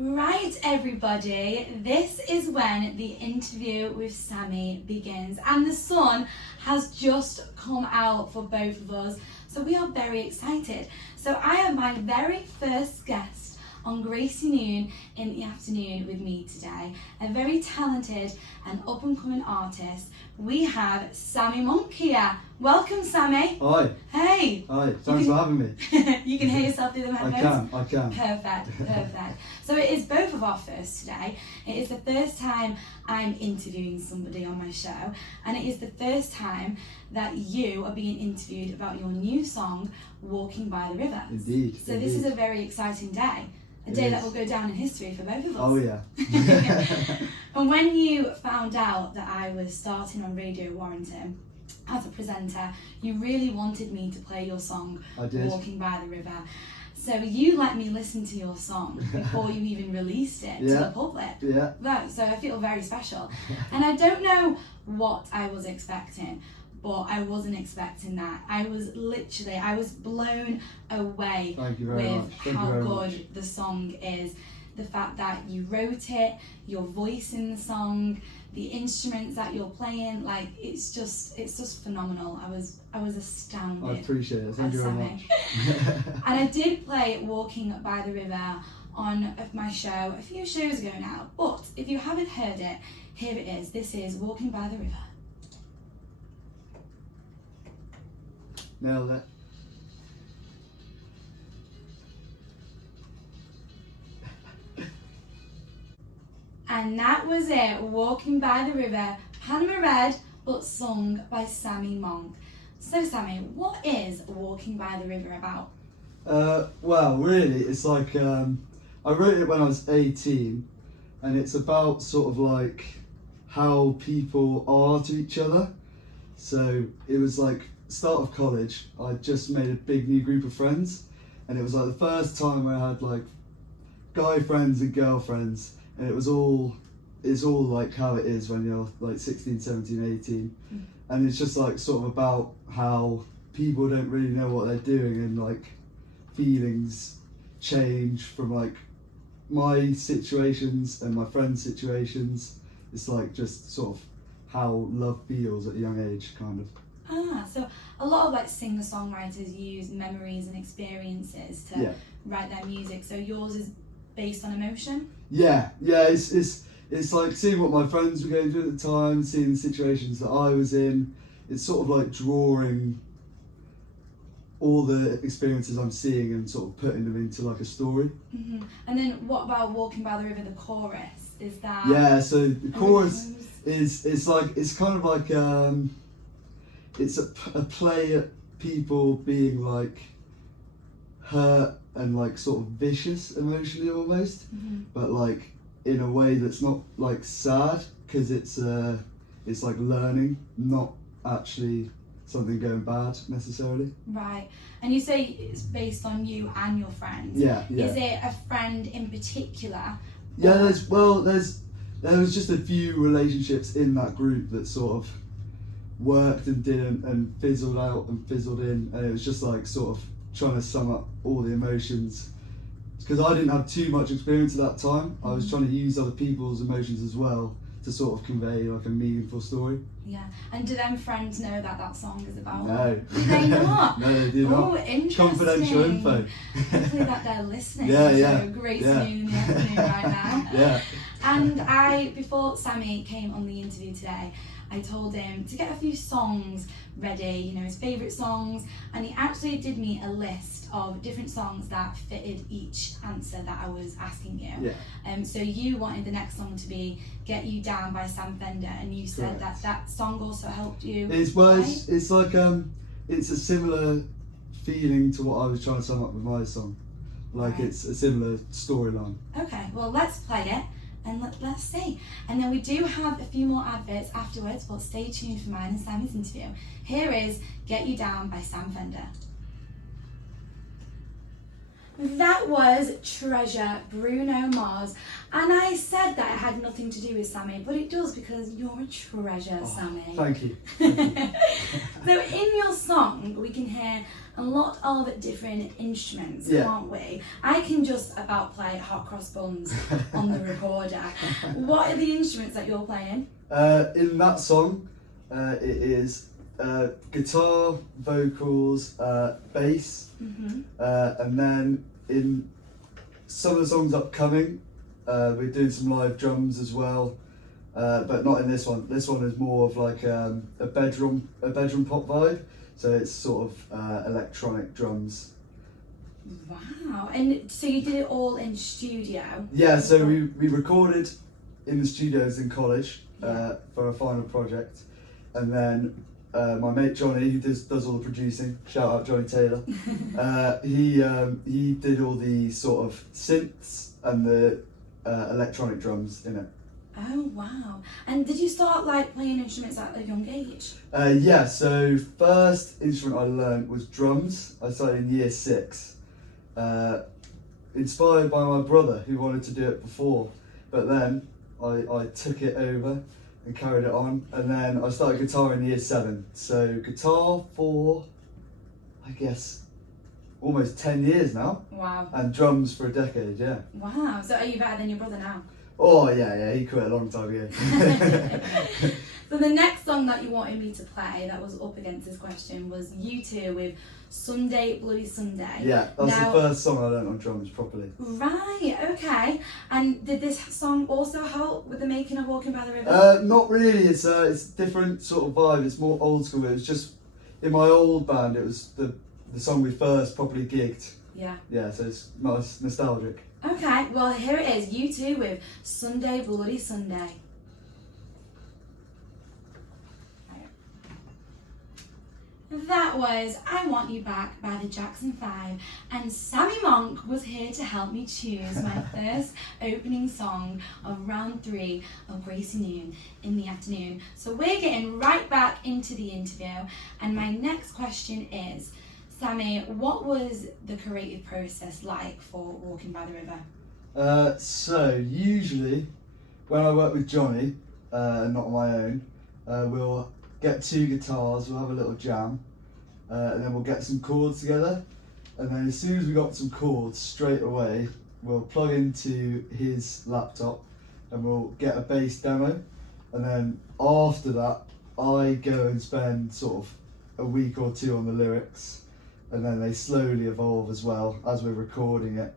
Right, everybody, this is when the interview with Sammy begins, and the sun has just come out for both of us, so we are very excited. So I have my very first guest on Gracie Noon in the afternoon with me today, a very talented and up-and-coming artist. We have Sammy Monk here. Welcome, Sammy. Hi. Hey. Hi, thanks for having me. You can hear yourself through the headphones? I can. Perfect. So it is both of our firsts today. It is the first time I'm interviewing somebody on my show, and it is the first time that you are being interviewed about your new song, Walking by the River. Indeed. So this is a very exciting day. A day that will go down in history for both of us. Oh yeah. And when you found out that I was starting on Radio Warrington as a presenter, you really wanted me to play your song, Walking by the River. So you let me listen to your song before you even released it to the public. Yeah. Right, so I feel very special. And I don't know what I was expecting, but I wasn't expecting that. I was blown away with how good the song is. The fact that you wrote it, your voice in the song, the instruments that you're playing, like it's just phenomenal. I was astounded. I appreciate it. Thank you very much. And I did play Walking by the River on my show a few shows ago now, but if you haven't heard it, here it is. This is Walking by the River. Nailed it. And that was it, Walking by the River, Panama Red, but sung by Sammy Monk. So Sammy, what is Walking by the River about? Well, really, it's like, I wrote it when I was 18, and it's about sort of like how people are to each other. So it was like, start of college, I just made a big new group of friends, and it was like the first time I had like guy friends and girlfriends, and it's all like how it is when you're like 16, 17, 18. And it's just like sort of about how people don't really know what they're doing, and like feelings change from like my situations and my friends' situations. It's like just sort of how love feels at a young age, kind of. So a lot of like singer-songwriters use memories and experiences to write their music. So yours is based on emotion? Yeah. It's like seeing what my friends were going through at the time, seeing the situations that I was in. It's sort of like drawing all the experiences I'm seeing and sort of putting them into like a story. Mm-hmm. And then what about Walking by the River, the chorus? Is that... Yeah, so the chorus it's kind of like it's a play at people being like hurt and like sort of vicious emotionally almost, but like in a way that's not like sad, because it's like learning, not actually something going bad necessarily. Right. And you say it's based on you and your friends. Yeah. Is it a friend in particular? Yeah, there was just a few relationships in that group that sort of worked and didn't, and fizzled out and fizzled in, and it was just like sort of trying to sum up all the emotions, because I didn't have too much experience at that time. I was trying to use other people's emotions as well to sort of convey like a meaningful story. Yeah. And do them friends know that song is about? No. Do they not? No, they do not. Oh, interesting. Confidential info. Hopefully that they're listening. Yeah. So Gracie Noon in the afternoon right now. Yeah. And before Sammy came on the interview today, I told him to get a few songs ready, his favourite songs, and he actually did me a list of different songs that fitted each answer that I was asking you. Yeah. So you wanted the next song to be Get You Down by Sam Fender, and you said that song also helped you. It's like it's a similar feeling to what I was trying to sum up with my song. Like it's a similar storyline. Okay, well let's play it. And let's see. And then we do have a few more adverts afterwards, but stay tuned for mine and Sammy's interview. Here is Get You Down by Sam Fender. That was Treasure, Bruno Mars. And I said that it had nothing to do with Sammy, but it does, because you're a treasure, Sammy. Thank you. So in your song, we can hear a lot of different instruments, Yeah. can't we? I can just about play Hot Cross Buns on the recorder. What are the instruments that you're playing? In that song, it is guitar, vocals, bass, and then in some of the songs upcoming, we're doing some live drums as well, but not in this one. This one is more of like a bedroom pop vibe, so it's sort of electronic drums. Wow, and so you did it all in studio? Yeah, so we recorded in the studios in college for a final project, and then my mate Johnny, who does all the producing, shout out Johnny Taylor, he did all the sort of synths and the electronic drums in it. Oh wow! And did you start like playing instruments at a young age? Yeah, so first instrument I learned was drums. I started in year 6, inspired by my brother who wanted to do it before, but then I took it over and carried it on, and then I started guitar in year 7. So guitar for, I guess, almost 10 years now. Wow. And drums for a decade, yeah. Wow, so are you better than your brother now? Oh yeah, he quit a long time ago. So the next song that you wanted me to play that was up against this question was U2 with Sunday Bloody Sunday. Yeah, that's the first song I learned on drums properly. Right, okay. And did this song also help with the making of Walking by the River? Not really, it's a different sort of vibe, it's more old school. It was just, in my old band, it was the song we first properly gigged. Yeah. Yeah, so it's nice, nostalgic. Okay, well here it is, U2 with Sunday Bloody Sunday. That was I Want You Back by the Jackson 5, and Sammy Monk was here to help me choose my first opening song of round 3 of Gracie Noon in the afternoon. So we're getting right back into the interview, and my next question is, Sammy, what was the creative process like for Walking by the River? So usually when I work with Johnny, not on my own, we'll get 2 guitars, we'll have a little jam, and then we'll get some chords together, and then as soon as we got some chords, straight away we'll plug into his laptop and we'll get a bass demo, and then after that I go and spend sort of a week or 2 on the lyrics, and then they slowly evolve as well as we're recording it.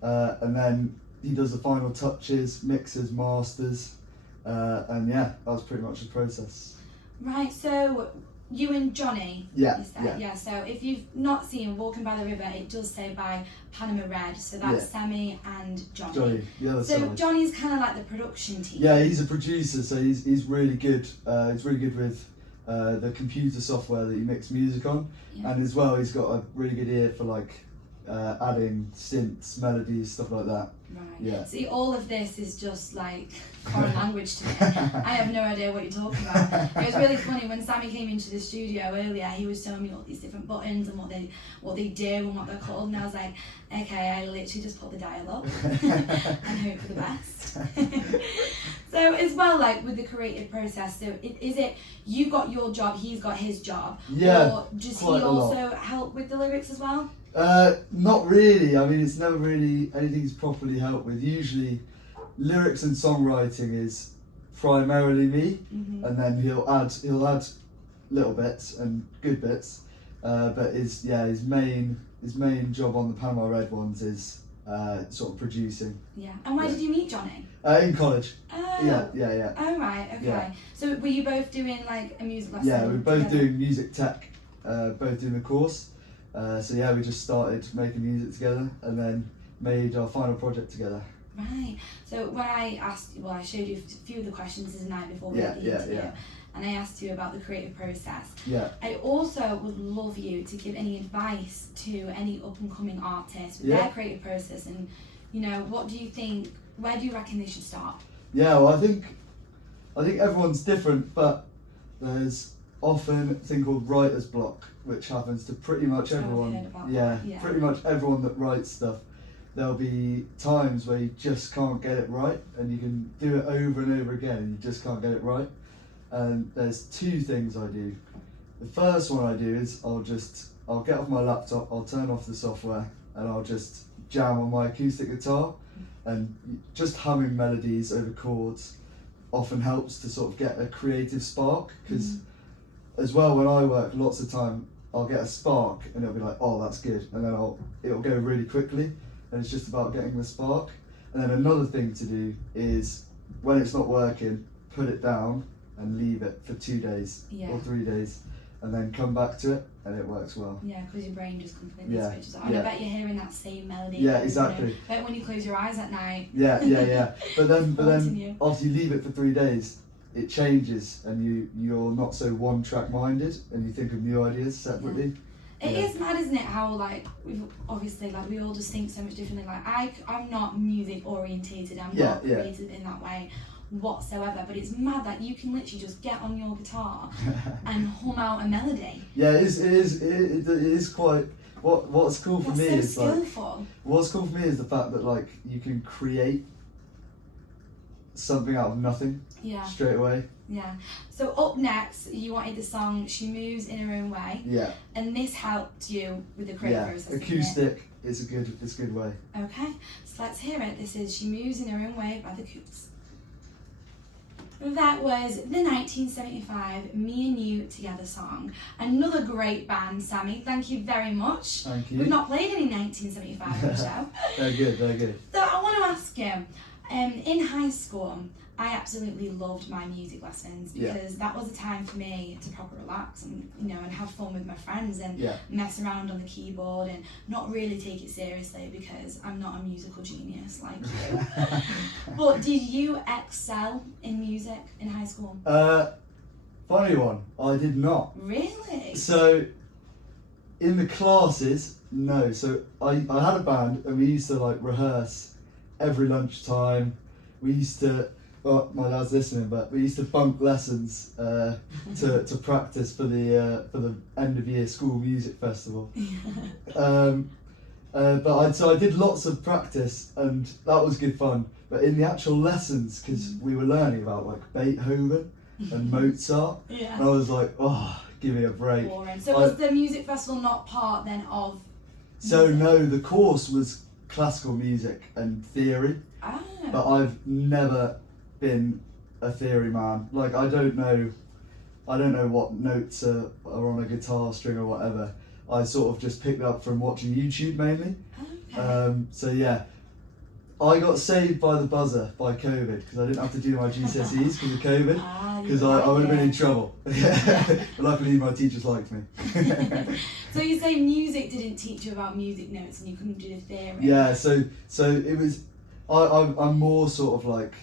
And then he does the final touches, mixes, masters, and yeah, that's pretty much the process. Right, so you and Johnny, Yeah, you said, yeah. So if you've not seen Walking by the River, it does say by Panama Red, so that's Sammy and Johnny. Johnny, the other So side. Johnny's kind of like the production team. Yeah, he's a producer, so he's really good. He's really good with the computer software that you mix music on, and as well he's got a really good ear for like adding synths, melodies, stuff like that. Right. Yeah. See, all of this is just like foreign language to me. I have no idea what you're talking about. It was really funny when Sammy came into the studio earlier. He was showing me all these different buttons and what they do and what they're called, and I was like, okay, I literally just put the dial up and hope for the best. So as well, like with the creative process, so is it you got your job, he's got his job, or does he also help with the lyrics as well? Not really. I mean, it's never really anything's properly helped with. Usually, lyrics and songwriting is primarily me, and then he'll add little bits and good bits. But his main job on the Panama Red ones is sort of producing. Yeah. And where did you meet Johnny? In college. Oh. Yeah. Oh right. Okay. Yeah. So were you both doing like a music lesson? Yeah, we were both together? doing music tech, both doing the course. So yeah, we just started making music together and then made our final project together. Right. So when I asked, well, I showed you a few of the questions the night before we had the interview, and I asked you about the creative process. Yeah. I also would love you to give any advice to any up and coming artists with their creative process, and what do you think? Where do you reckon they should start? Yeah, well, I think everyone's different, but there's often a thing called writer's block, which happens to pretty much everyone. I've heard about that. Pretty much everyone that writes stuff. There'll be times where you just can't get it right, and you can do it over and over again, and you just can't get it right. And there's 2 things I do. the first one I do is I'll get off my laptop, I'll turn off the software, and I'll just jam on my acoustic guitar, and just humming melodies over chords often helps to sort of get a creative spark, because as well, when I work, lots of time I'll get a spark and it'll be like, oh, that's good, and then it'll go really quickly, and it's just about getting the spark. And then another thing to do is, when it's not working, put it down and leave it for 2 days or 3 days, and then come back to it, and it works well. Yeah, because your brain just completely Yeah, switches on. And I bet you're hearing that same melody. Yeah, over, exactly. You know, I bet when you close your eyes at night. Yeah. But then Continue. after you leave it for 3 days, it changes, and you're not so one track minded, and you think of new ideas separately. It is mad, isn't it? How like we've obviously like we all just think so much differently. Like I'm not music orientated. I'm not creative in that way whatsoever. But it's mad that you can literally just get on your guitar and hum out a melody. Yeah, it is quite. What's cool for me is skillful. like. What's cool for me is the fact that like you can create something out of nothing. Yeah. Straight away. Yeah. So up next, you wanted the song "She Moves in Her Own Way." Yeah. And this helped you with the creative process. Acoustic is a good way. Okay. So let's hear it. This is "She Moves in Her Own Way" by the Coots. That was the 1975 Me and You Together song. Another great band, Sammy. Thank you very much. Thank you. We've not played any 1975 on the show. They're good. So I want to ask you, in high school, I absolutely loved my music lessons because that was a time for me to proper relax and and have fun with my friends and mess around on the keyboard and not really take it seriously because I'm not a musical genius like you. But did you excel in music in high school? Funny one, I did not. Really? So in the classes, no. So I had a band and we used to like rehearse every lunchtime. We used to. Well, my dad's listening, but we used to bunk lessons to practice for the end of year school music festival. But I did lots of practice, and that was good fun. But in the actual lessons, because we were learning about like Beethoven and Mozart, and I was like, oh, give me a break. Boring. So was the music festival not part then of? So no, the course was classical music and theory, but I've never been a theory man. Like I don't know what notes are on a guitar string or whatever. I sort of just picked up from watching YouTube mainly. Okay. So yeah, I got saved by the buzzer by COVID because I didn't have to do my GCSEs because of COVID, because I would have been in trouble. But luckily my teachers liked me. So you say music didn't teach you about music notes and you couldn't do the theory? Yeah, so it was, I'm more sort of like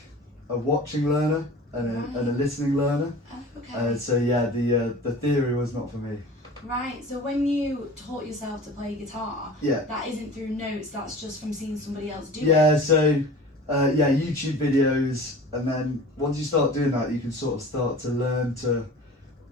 a watching learner and a listening learner. Okay. So yeah, the theory was not for me. Right, so when you taught yourself to play guitar, that isn't through notes, that's just from seeing somebody else do it? Yeah, so YouTube videos, and then once you start doing that, you can sort of start to learn to,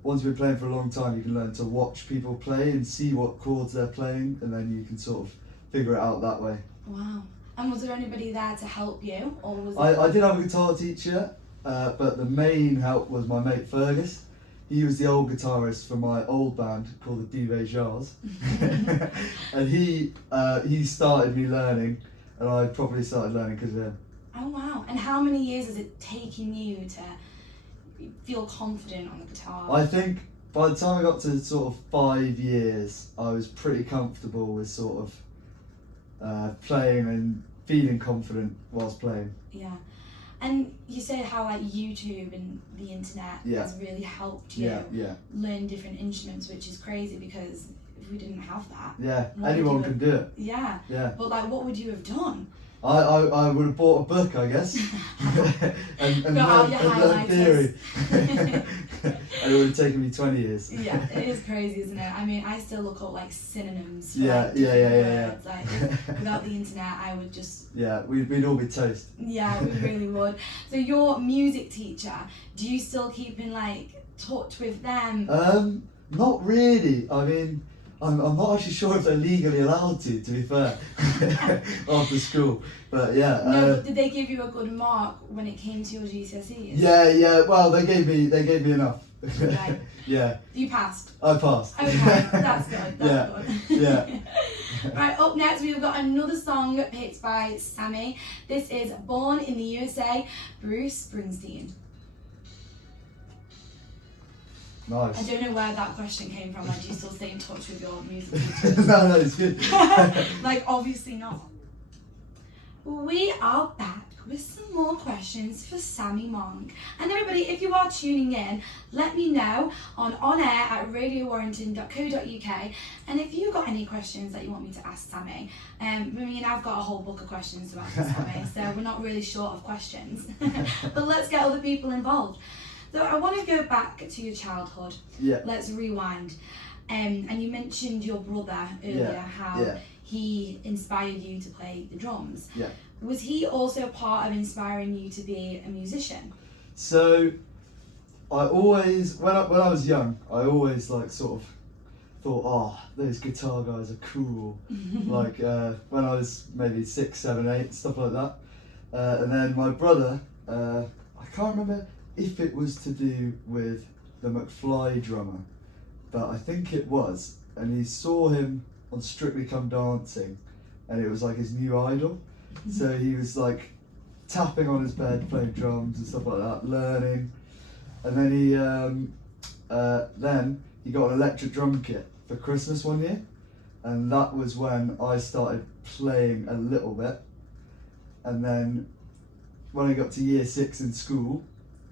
once you've been playing for a long time, you can learn to watch people play and see what chords they're playing, and then you can sort of figure it out that way. Wow. And was there anybody there to help you, or was it... I did have a guitar teacher, but the main help was my mate Fergus. He was the old guitarist for my old band called the Duvet Jars. And he started me learning, and I probably started learning because of him. Oh wow. And how many years has it taken you to feel confident on the guitar? I think by the time I got to sort of 5 years, I was pretty comfortable with sort of playing and feeling confident whilst playing. Yeah. And you said how like YouTube and the internet has really helped you learn different instruments, which is crazy because if we didn't have that, anyone can do it. Yeah. But like, what would you have done? I would have bought a book, I guess, and learned theory. And it would have taken me 20 years. Yeah, it is crazy, isn't it? I mean, I still look up like synonyms for words. Like, without the internet, I would just... Yeah, we'd all be toast. Yeah, we really would. So your music teacher, do you still keep in like touch with them? Not really. I mean, I'm not actually sure if they're legally allowed to be fair, after school. But yeah. No, but did they give you a good mark when it came to your GCSEs? Yeah. Well, they gave me enough. Okay. Yeah, You passed. I passed. Okay, that's good. That's good. Yeah. Right, up next we've got another song picked by Sammy. This is Born in the USA, Bruce Springsteen. Nice. I don't know where that question came from. Like, do you still stay in touch with your music teacher? No, it's good. Like, obviously not. We are back with some more questions for Sammy Monk. And everybody, if you are tuning in, let me know on air at radiowarrington.co.uk. And if you've got any questions that you want me to ask Sammy, I mean, I've got a whole book of questions to ask Sammy, so we're not really short of questions. But let's get other people involved. So I want to go back to your childhood. Yeah. Let's rewind. And you mentioned your brother earlier, how he inspired you to play the drums. Yeah. Was he also part of inspiring you to be a musician? So, I always, when I was young, I always like sort of thought, oh, those guitar guys are cool. Like when I was maybe 6, 7, 8, stuff like that. And then my brother, I can't remember if it was to do with the McFly drummer, but I think it was. And he saw him on Strictly Come Dancing, and it was like his new idol. So he was like tapping on his bed, playing drums and stuff like that, learning. And then he got an electric drum kit for Christmas one year, and that was when I started playing a little bit. And then when I got to year 6 in school,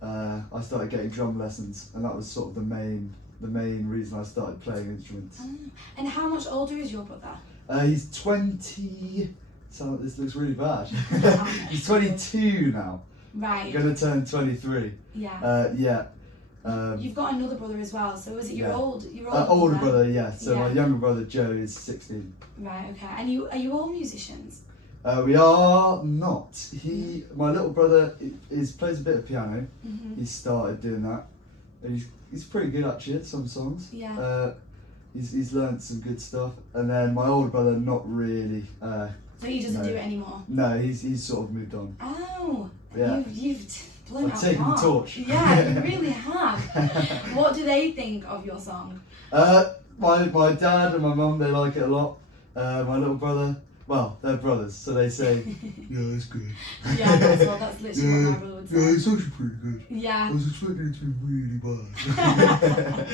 I started getting drum lessons, and that was sort of the main reason I started playing instruments. And how much older is your brother? He's 20. This looks really bad. He's 22 now. Right. Gonna turn 23. Yeah. You've got another brother as well. So is it your older brother? Yeah. So my younger brother Joe is 16. Right. Okay. And are you all musicians? We are not. My little brother plays a bit of piano. Mm-hmm. He started doing that. And he's pretty good actually at some songs. Yeah. He's learned some good stuff. And then my older brother, not really. So he doesn't do it anymore? No, he's sort of moved on. Oh, yeah. You've blown out taken the torch. Yeah, you really have. What do they think of your song? My dad and my mum, they like it a lot. My little brother, well, they're brothers, so they say, yeah, it's good. Yeah, that's literally what my brother would say. Yeah, it's actually pretty good. Yeah. I was expecting it to be really bad.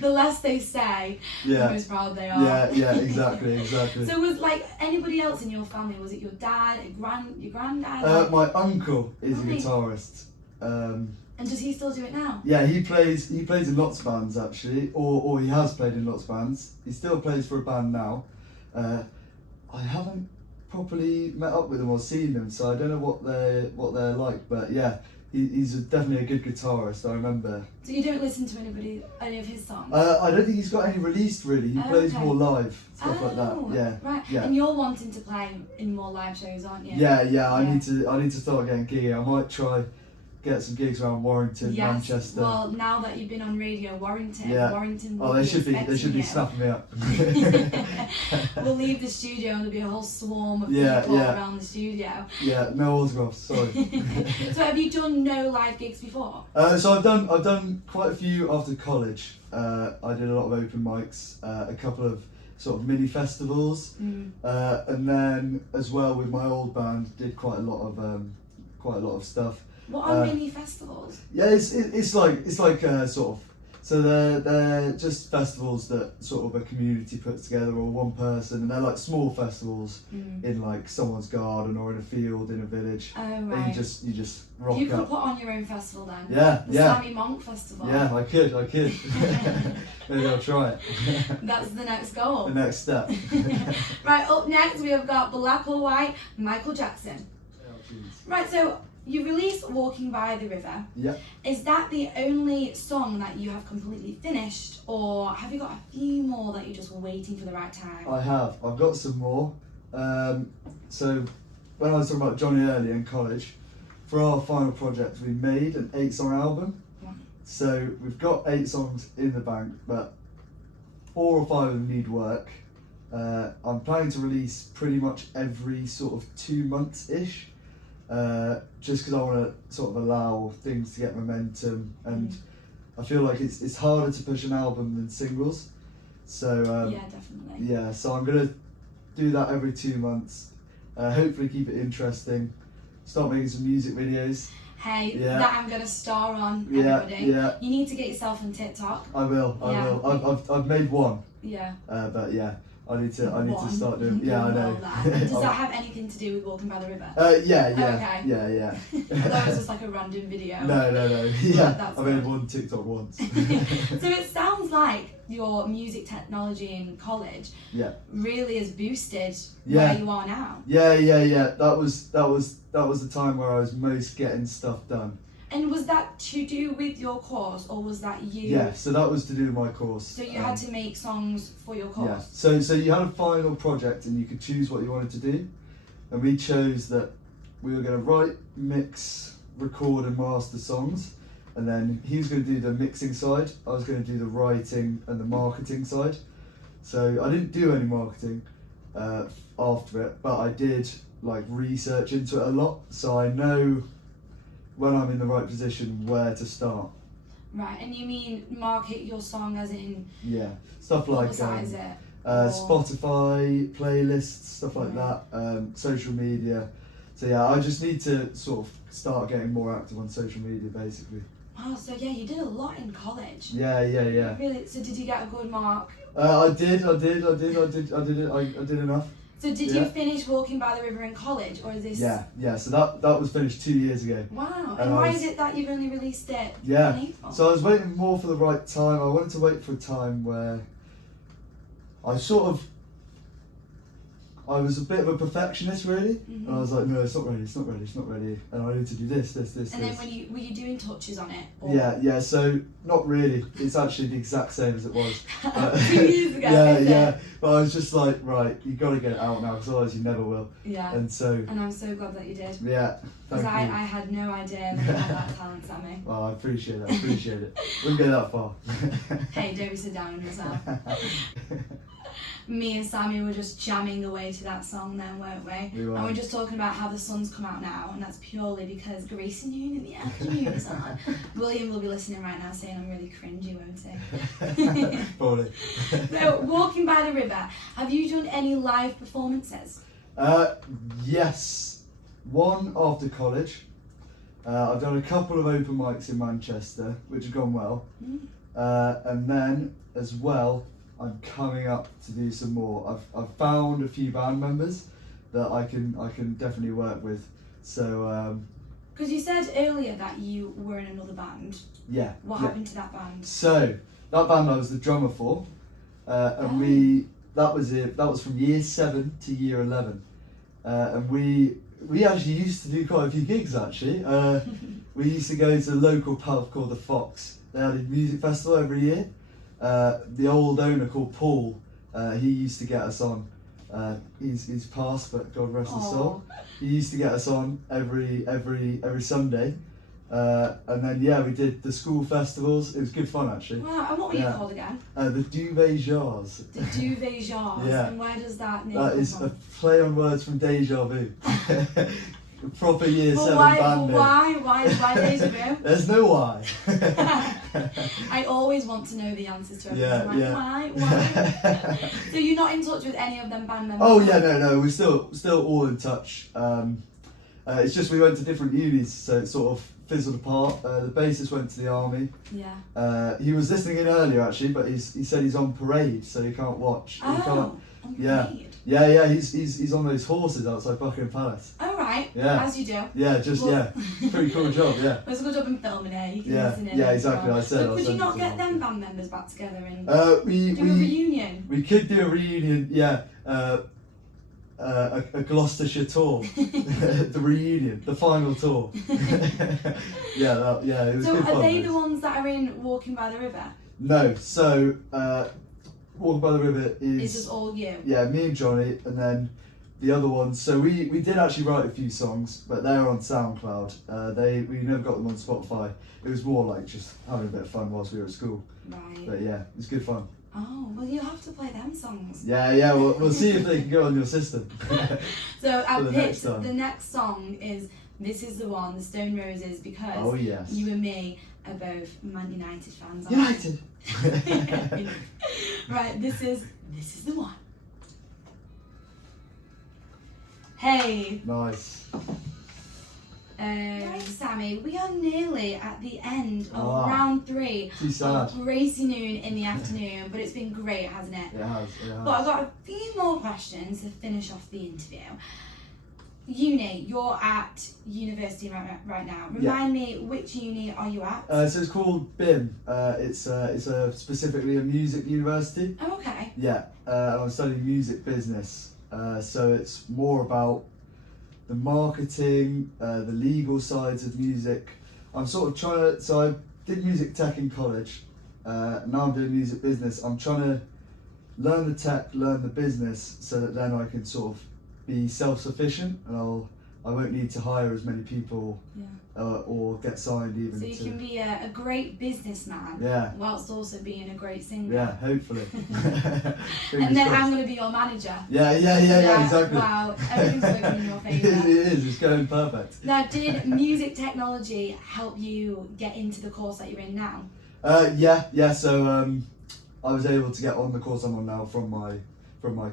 The less they say, the most proud they are. Yeah, exactly. So was like anybody else in your family? Was it your dad, your granddad? My uncle is a guitarist. And does he still do it now? Yeah, he plays in lots of bands actually, or he has played in lots of bands. He still plays for a band now. I haven't properly met up with them or seen them, so I don't know what they're like. But yeah, he's definitely a good guitarist. I remember. So you don't listen to any of his songs? I don't think he's got any released really. He plays more live stuff like that. Yeah. Right. Yeah. And you're wanting to play in more live shows, aren't you? Yeah. I need to start getting giggy. I might try. Get some gigs around Warrington, Manchester. Well, now that you've been on radio, Warrington. They should be snapping me up. We'll leave the studio and there'll be a whole swarm of people around the studio. Yeah, no autographs. Sorry. So have you done no live gigs before? So I've done quite a few after college. I did a lot of open mics, a couple of sort of mini festivals, and then as well with my old band did quite a lot of stuff. What are mini festivals? Yeah, it's like sort of. So they're just festivals that sort of a community puts together or one person, and they're like small festivals in like someone's garden or in a field in a village. Oh right. And you just rock You could up. put on your own festival then. Yeah. The Sammy Monk Festival. Yeah, I could. Maybe I'll try it. That's the next goal. The next step. Right, up next we have got Black or White, Michael Jackson. Right, so you released Walking by the River. Yeah. Is that the only song that you have completely finished, or have you got a few more that you're just waiting for the right time? I have. I've got some more. So when I was talking about Johnny earlier in college, for our final project we made an 8-song album. Yeah. So we've got 8 songs in the bank, but 4 or 5 of them need work. I'm planning to release pretty much every sort of 2 months-ish. Just because I want to sort of allow things to get momentum, and I feel like it's harder to push an album than singles. So Yeah, definitely. yeah, so I'm gonna do that every 2 months. Hopefully keep it interesting. Start making some music videos. Hey, Yeah. that I'm gonna star on, Yeah, everybody. yeah. You need to get yourself on TikTok. I will. Yeah. I've made one. Yeah. But yeah, I need to One. start doing. Yeah, I know. Does that have anything to do with walking by the river? Yeah, Okay. yeah. I thought it was just like a random video. No. Yeah, that's I made good. one TikTok once. So it sounds like your music technology in college Yeah. really has boosted Yeah. where you are now. Yeah. That was the time where I was most getting stuff done. And was that to do with your course, or was that you? Yeah, so that was to do with my course. So you had to make songs for your course. Yeah. So you had a final project and you could choose what you wanted to do, and we chose that we were going to write, mix, record, and master songs, and then he was going to do the mixing side. I was going to do the writing and the marketing side. So I didn't do any marketing after it, but I did like research into it a lot, so I know when I'm in the right position where to start. Right, and you mean market your song as in Yeah, stuff like publicise it? Spotify playlists, stuff like Right. that, social media. So yeah, I just need to sort of start getting more active on social media, basically. Wow, so yeah, you did a lot in college. Yeah. Really? So did you get a good mark? I did enough. So did Yeah. you finish Walking by the River in college, or is this? Yeah. So that was finished 2 years ago. Wow. And And why I was- is it that you've only released it Yeah. in April? So I was waiting more for the right time. I wanted to wait for a time where I was a bit of a perfectionist, really, and I was like, no, it's not ready, and I need to do this. And then were you doing touches on it? Or? Yeah. So not really. It's actually the exact same as it was. 2 years ago. is Yeah. it? But I was just like, right, you got to get it out now, because otherwise you never will. Yeah. And so And I'm so glad that you did. yeah, Because thank you. I had no idea that you had that talent, Sammy. Well, I appreciate it. Wouldn't go that far. Hey, don't be so down on yourself. Me and Sammy were just jamming away to that song then, weren't we? We were. And we're just talking about how the sun's come out now, and that's purely because Grace and Noon in the afternoon is on. William will be listening right now saying I'm really cringy, won't he? Probably. So, Walking by the River, have you done any live performances? Yes. One after college. I've done a couple of open mics in Manchester, which have gone well. And then, as well, I'm coming up to do some more. I've found a few band members that I can definitely work with. So Because you said earlier that you were in another band. yeah. What yeah. happened to that band? So that band I was the drummer for, and that was from year 7 to year 11, and we actually used to do quite a few gigs actually. We used to go to a local pub called the Fox. They had a music festival every year. The old owner called Paul, he used to get us on. He's passed, but God rest his soul. He used to get us on every Sunday, and then yeah, we did the school festivals. It was good fun actually. Wow, and what were you called again? The Duvet Jars. The Duvet Jars. Yeah. And where does that name That come is from? a play on words from Deja Vu. Proper year 7 Why band name. Deja Vu? There's no why. I always want to know the answers to everything. Yeah, Why? So you're not in touch with any of them band members? Oh yeah, no, we're still all in touch. It's just we went to different unis, so it sort of fizzled apart. The bassist went to the army. Yeah. He was listening in earlier actually, but he said he's on parade, so he can't watch. He can't. On Yeah. parade. Yeah, he's on those horses outside Buckingham Palace. Oh right. Yeah. As you do. Yeah, Well- pretty cool job. Yeah. It was a good job in filming it. You can Yeah, listen in. yeah, as exactly. well. I said So I'll could you send it not to get you. them band members back together and We do a reunion? we could do a reunion. Yeah. A Gloucestershire tour, the reunion, the final tour. Yeah, it was So good fun. are they mate. the ones that are in Walking by the River? No, so Walking by the River It's is just all you. yeah, me and Johnny, and then the other ones. So we did actually write a few songs, but they're on SoundCloud. We never got them on Spotify. It was more like just having a bit of fun whilst we were at school. Right. But yeah, it was good fun. Oh, well, you have to play them songs. Yeah, we'll see if they can go on your system. So I For the picked next time. the next song is This is the one, the Stone Roses, because Oh yes. you and me are both Man United fans. aren't we? United. Right, this is the one. Hey. Nice. Right, Sammy, we are nearly at the end of Ah, round 3 Too sad. of Gracie Noon in the afternoon, but it's been great, hasn't it? It has. It has. But I've got a few more questions to finish off the interview. Uni, you're at university right now. Remind me, which uni are you at? So it's called BIM. It's specifically a music university. Oh, okay. Yeah. I'm studying music business. So it's more about the marketing, the legal sides of music. I'm sort of trying to. So I did music tech in college. Now I'm doing music business. I'm trying to learn the tech, learn the business, so that then I can sort of be self-sufficient, and I won't need to hire as many people or get signed even. So you can be a great businessman, whilst also being a great singer. Yeah, hopefully. And then I'm going to be your manager. Yeah, exactly. Wow, everything's working in your favour. It is, it's going perfect. Now, did music technology help you get into the course that you're in now? Yeah. So I was able to get on the course I'm on now from my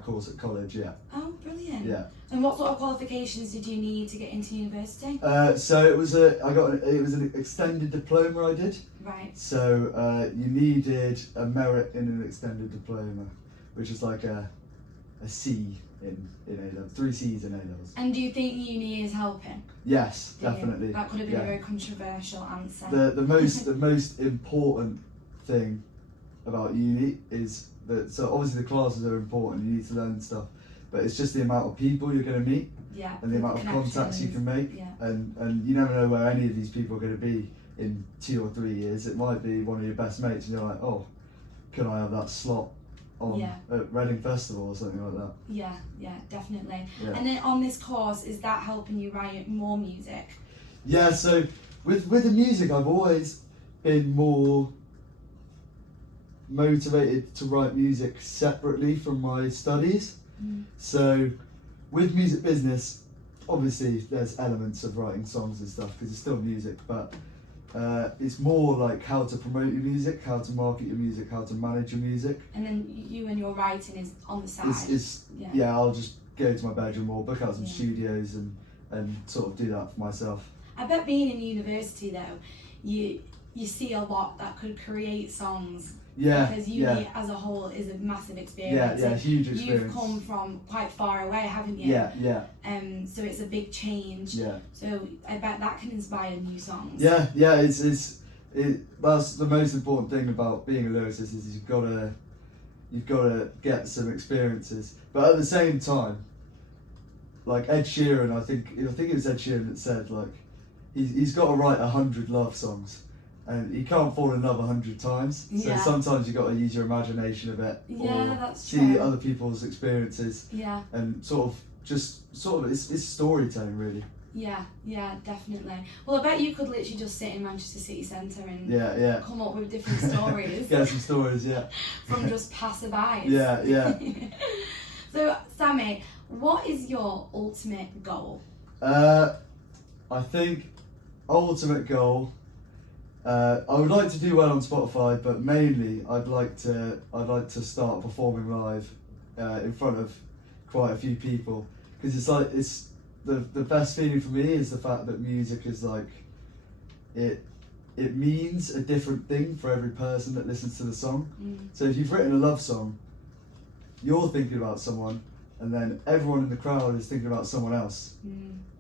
course at college. Yeah. Oh, brilliant. Yeah. And what sort of qualifications did you need to get into university? So it was an extended diploma I did. Right. So you needed a merit in an extended diploma, which is like a C in A-levels, 3 C's in A-levels. And do you think uni is helping? Yes, Do you? definitely. That could have been a very controversial answer. The most important thing about uni is that, so obviously the classes are important, you need to learn stuff, but it's just the amount of people you're going to meet, and the amount of contacts you can make, and you never know where any of these people are going to be in 2 or 3 years. It might be one of your best mates and you're like, oh, can I have that slot on at Reading Festival or something like that? Yeah, definitely. Yeah. And then on this course, is that helping you write more music? Yeah, so with the music, I've always been more motivated to write music separately from my studies. So with music business, obviously there's elements of writing songs and stuff because it's still music, but it's more like how to promote your music, how to market your music, how to manage your music. And then you and your writing is on the side. I'll just go to my bedroom or book out some studios and sort of do that for myself. I bet being in university though, you see a lot that could create songs. Because uni as a whole is a massive experience. Yeah, huge experience. You've come from quite far away, haven't you? Yeah. So it's a big change. Yeah. So I bet that can inspire new songs. Yeah. That's the most important thing about being a lyricist is you've got to get some experiences, but at the same time, like Ed Sheeran, I think it was Ed Sheeran that said like he's got to write 100 love songs. And you can't fall in love 100 times, so sometimes you've got to use your imagination a bit, or that's see true. other people's experiences, and sort of it's storytelling really. Yeah, definitely. Well, I bet you could literally just sit in Manchester City Centre and come up with different stories. Get some stories, from just passerbys. Yeah. So, Sammy, what is your ultimate goal? I think ultimate goal. I would like to do well on Spotify, but mainly I'd like to start performing live in front of quite a few people, because it's the best feeling for me is the fact that music is like it means a different thing for every person that listens to the song. So if you've written a love song, you're thinking about someone, and then everyone in the crowd is thinking about someone else,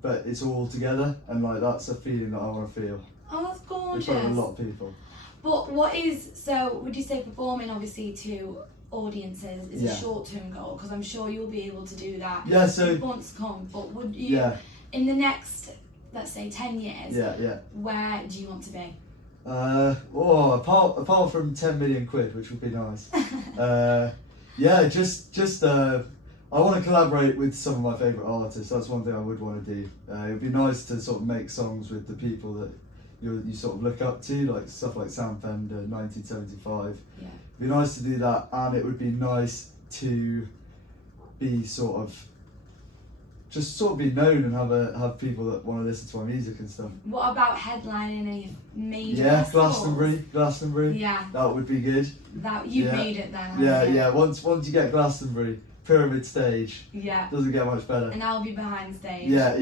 but it's all together, and like that's a feeling that I want to feel. Oh, that's gorgeous. In front of a lot of people. But would you say performing obviously to audiences is a short-term goal? Because I'm sure you'll be able to do that. Yeah, so in months to come. But would you, in the next, let's say 10 years, where do you want to be? Apart from 10 million quid, which would be nice. I want to collaborate with some of my favourite artists. That's one thing I would want to do. It'd be nice to sort of make songs with the people that you sort of look up to, like stuff like Sam Fender, 1975. Yeah. It'd be nice to do that, and it would be nice to be sort of just sort of be known and have people that want to listen to my music and stuff. What about headlining a major Yeah, festivals? Glastonbury. Yeah, That would be good. that you've Yeah. made it then. Yeah, haven't you? yeah. Once you get Glastonbury, pyramid stage, Yeah. doesn't get much better. And I'll be behind stage. Yeah.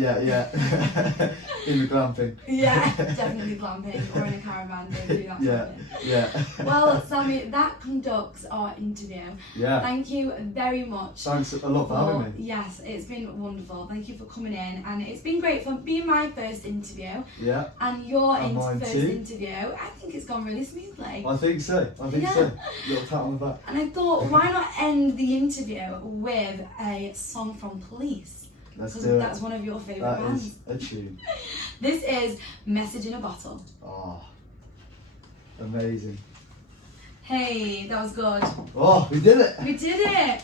In the glamping. Yeah, definitely glamping or in a caravan. Don't do that. Yeah, yeah. Well, Sammy, that conducts our interview. Yeah. Thank you very much. Thanks a lot for having me. Yes, it's been wonderful. Thank you for coming in, and it's been great for being my first interview Yeah. and your And mine first too. interview. I think it's gone really smoothly. I think so. Yeah. Little pat on the back. And I thought, why not end the interview with a song from Police? Let's Because do it. that's one of your favourite That bands. is a tune. This is Message in a Bottle. Oh, amazing. Hey, that was good. Oh, we did it. We did it.